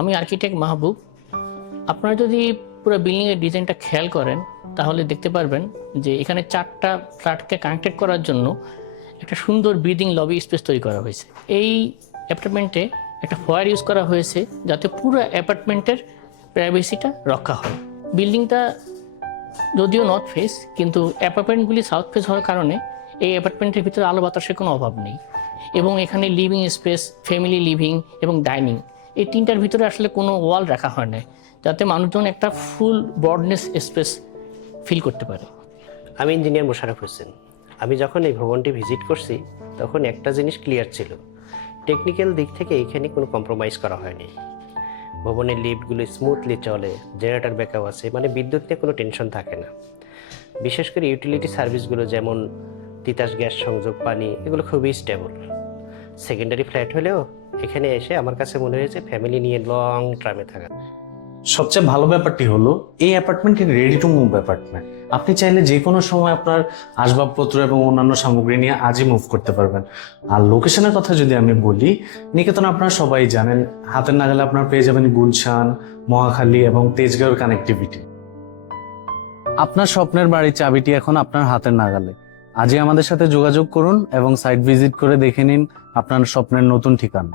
আমি আর্কিটেক্ট মাহবুব। আপনারা যদি পুরো বিল্ডিংয়ের ডিজাইনটা খেয়াল করেন তাহলে দেখতে পারবেন যে এখানে 4টা ফ্ল্যাটকে কানেক্টেড করার জন্য একটা সুন্দর ব্রিদিং লবি স্পেস তৈরি করা হয়েছে। এই অ্যাপার্টমেন্টে একটা ফয়ার ইউজ করা হয়েছে যাতে পুরো অ্যাপার্টমেন্টের প্রাইভেসিটা রক্ষা হয়। বিল্ডিংটা যদিও নর্থ ফেস, কিন্তু অ্যাপার্টমেন্টগুলি সাউথ ফেস হওয়ার কারণে এই অ্যাপার্টমেন্টের ভিতরে আলো বাতাসের কোনো অভাব নেই এবং এখানে লিভিং স্পেস, ফ্যামিলি লিভিং এবং ডাইনিং এই তিনটার ভিতরে আসলে কোনো ওয়াল রাখা হয় না, যাতে মানুষজন একটা ফুল ব্রডনেস স্পেস ফিল করতে পারে। আমি ইঞ্জিনিয়ার মোশাররফ হোসেন। আমি যখন এই ভবনটি ভিজিট করছি তখন একটা জিনিস ক্লিয়ার ছিল, টেকনিক্যাল দিক থেকে এখানে কোনো কম্প্রোমাইজ করা হয়নি। ভবনের লিফটগুলো স্মুথলি চলে, জেনারেটর ব্যাকআপ আছে, মানে বিদ্যুৎ নিয়ে কোনো টেনশন থাকে না। বিশেষ করে ইউটিলিটি সার্ভিসগুলো যেমন তিতাস গ্যাস সংযোগ, পানি, এগুলো খুবই স্টেবল। সেকেন্ডারি ফ্ল্যাট হলেও এখানে এসে আমার কাছে মনে হয়েছে ফ্যামিলি নিয়ে লং টার্মে থাকা। সবচেয়ে ভালো ব্যাপারটি হলো এই অ্যাপার্টমেন্টটি রেডি টু মুভ অ্যাপার্টমেন্ট। আপনি চাইলে যে কোনো সময় আপনার আসবাবপত্র এবং অন্যান্য সামগ্রী নিয়ে আজই মুভ করতে পারবেন। আর লোকেশনের কথা যদি আমি বলি, নিকেতন আপনারা সবাই জানেন, হাতের নাগালে আপনারা পেয়ে যাবেন গুলশান, মহাখালী এবং তেজগাঁওয়ের কানেক্টিভিটি। আপনার স্বপ্নের বাড়ির চাবিটি এখন আপনার হাতের নাগালে। আজই আমাদের সাথে যোগাযোগ করুন এবং সাইট ভিজিট করে দেখে নিন আপনার স্বপ্নের নতুন ঠিকানা।